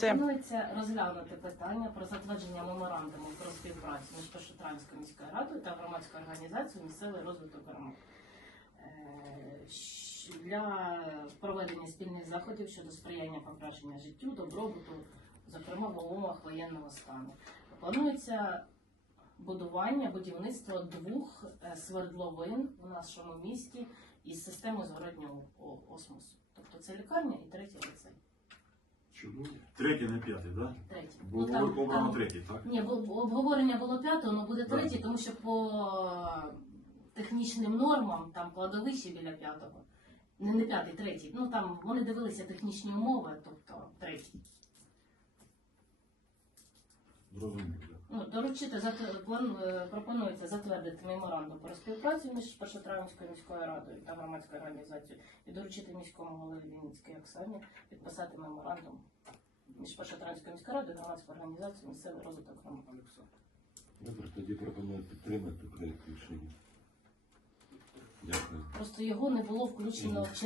Все. Пропонується розглянути питання про затвердження меморандуму про співпрацю між Першотравською міською радою та громадською організацією місцевий розвиток громад. Е, Для проведення спільних заходів щодо сприяння покращення життю, добробуту, зокрема в умовах воєнного стану. Планується будування, будівництво двох е, свердловин в нашому місті із системою зворотнього осмосу. Тобто це лікарня і. Третій, не п'ятий, так? Третій. Було Ну, там- обрано там- третій, так? Ні, бо бо обговорення було п'ятого, але буде третій, тому що по технічним нормам там кладовище біля п'ятого. Не, не п'ятий, третій. Ну там вони дивилися технічні умови, тобто третій. Зрозуміло. Ну, доручити зат- план е, пропонується затвердити меморандум про співпрацю між Першотравенською міською радою та громадською організацією і доручити міському голові Вінницької Оксані підписати меморандум між Першотравенською міською радою та громадською організацією місцевий розвиток громад. Добре, тоді пропоную підтримати проєкт рішення. Дякую. Просто його не було включено в